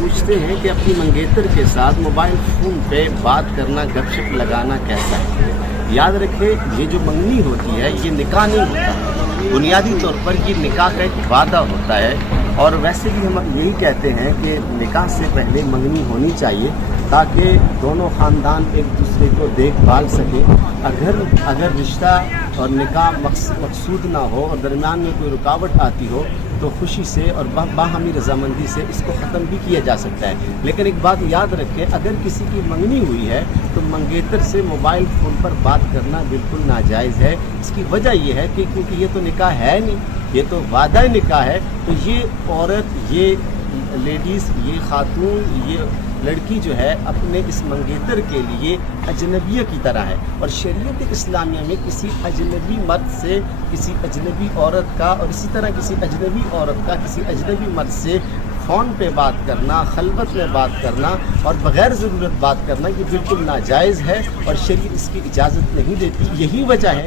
पूछते हैं कि अपनी मंगेतर के साथ मोबाइल फ़ोन पे बात करना, गपशप लगाना कैसा है। याद रखें, ये जो मंगनी होती है ये निकाह नहीं होता। बुनियादी तौर पर ये निकाह का एक वादा होता है, और वैसे भी हम यही कहते हैं कि निकाह से पहले मंगनी होनी चाहिए ताकि दोनों ख़ानदान एक दूसरे को देखभाल सकें। अगर रिश्ता और निकाह मकसूद ना हो और दरमियान में कोई रुकावट आती हो तो खुशी से और बाहमी रजामंदी से इसको ख़त्म भी किया जा सकता है। लेकिन एक बात याद रखें, अगर किसी की मंगनी हुई है तो मंगेतर से मोबाइल फ़ोन पर बात करना बिल्कुल नाजायज़ है। इसकी वजह यह है कि क्योंकि ये तो निकाह है नहीं, ये तो वादा निकाह है। तो ये औरत, ये लेडीज़, ये खातून, ये लड़की जो है अपने इस मंगेतर के लिए अजनबिया की तरह है। और शरीयत इस्लामिया में किसी अजनबी मर्द से, किसी अजनबी औरत का, और इसी तरह किसी अजनबी औरत का किसी अजनबी मर्द से फ़ोन पे बात करना, खलवत में बात करना और बग़ैर ज़रूरत बात करना ये बिल्कुल नाजायज़ है और शरीयत इसकी इजाज़त नहीं देती। यही वजह है